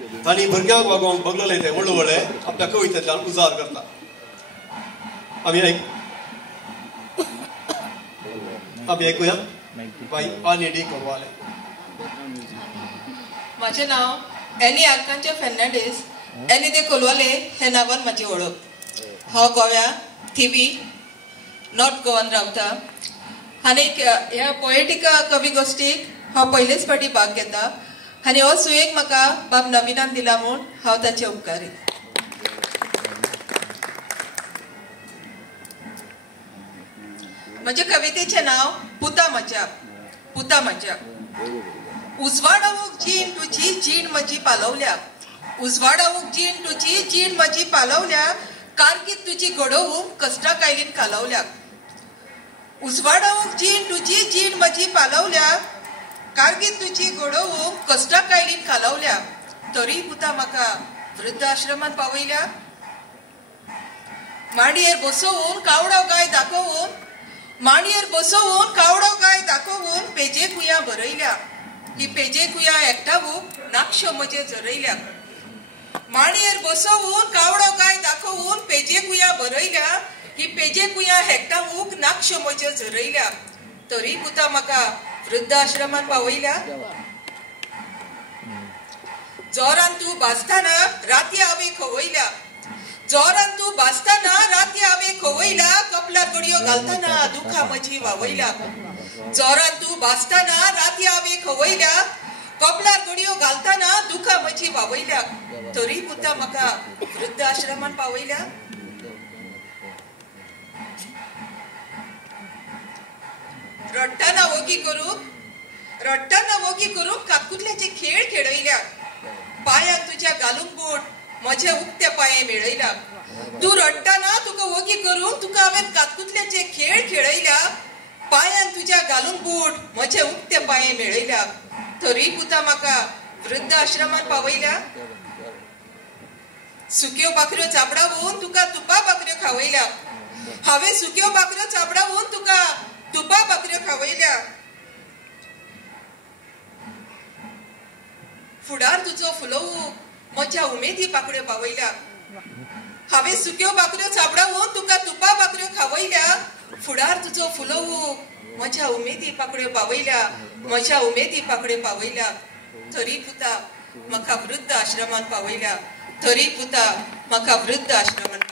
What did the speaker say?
तांणी भुरग्यांक वागोवंक बगलले ते व्हडले व्हडले आपल्या कवितेंतल्यान उजार करता. आमी ऐकूया बाई आनी कोलवाले. माझे नाव एनी आर्कांचे फेर्नांडीस. एनी दे कोलवाले हे नांवान माझी ओळख. हांव गोव्या थिवी नॉर्थ गोवान रावता आनी ह्या पोएटिका कवी गोश्टीक हांव पयलेच फावटी भाग घेता आनी हो सुयेक म्हाका बाब नविनान दिला म्हूण हांव ताचे उपकारी. म्हज्या कवितेचें नांव पुता म्हज्या. पुता म्हज्या. उजवाडावूक जीण तुजी जीण म्हजी पालवल्या. उजवाडावूक जीण तुजी जीण म्हजी पालवल्या. कारकीत तुजी घडोवूंक कश्टा कायलीन कालवल्या. उजवाडावूक जीण तुजी जीण म्हजी पालवल्या. कारकीत तुजी घडोवूंक कश्टा कायलीन कालवल्या. तरी पुता म्हाका वृद्ध आश्रमांत पावयल्या. माडयेर बसोवून कावडो गाय दाखोवून माडयेर बसोवून कावडो गाय दाखोवून पेजे कुया बरयल्या. ही पेजे कुया एकठावूंक नाक्षो म्हजे झरयल्या. माडयेर बसोवून कावडो गाय दाखोवून पेजे कुया बरयल्या. ही पेजे कुया एकठावूंक नाक्षो म्हजे झरयल्या. तरी पुता म्हाका वृद्ध आश्रमांत पावयल्या. जोरान तूं भाजताना राती हांवें खवयल्या. जोरान तूं भाजताना राती हांवें खवयल्या. कपलार गडयो घालतना दुखां म्हजी वावयल्या. जोरान तूं भाजताना राती हांवें खवयल्या. कपलार गडयो घालतना दुखां म्हजी वावयल्या. तरी पुता म्हाका वृद्ध आश्रमांत पावयल्या. रडटाना वगी करूंक कातकुतल्याचे खेळ खेळयल्या. पांयांक तुज्या घालूंक बूट म्हजे उक्ते पांये मेळयल्या. तूं रडटाना तुका वगी करूंक तुका हांवें कातकुतल्याचे खेळ खेळयल्या. पांयांक तुज्या घालूंक बूट म्हजे उक्ते पांये मेळयल्या. तरी पुता म्हाका वृद्ध आश्रमांत पावयल्या. सुक्यो भाकऱ्यो चाबडावून तुका तुपा भाकऱ्यो खावयल्या. हांवें सुक्यो भाकऱ्यो चाबडावून तुका तुपा भाकऱ्यो खावयल्या. फुडार तुजो फुलोवूंक म्हज्या उमेदी पाकड्यो पावयल्या. हांवें सुक्यो भाकऱ्यो चाबडावून तुका तुपा भाकऱ्यो खावयल्या. फुडार तुजो फुलोवूंक म्हज्या उमेदी पाकड्यो पावयल्या. म्हज्या उमेदी पाकड्यो पावयल्या. तरी पुता म्हाका वृद्ध आश्रमांत पावयल्या. तरी पुता म्हाका वृद्ध आश्रमांत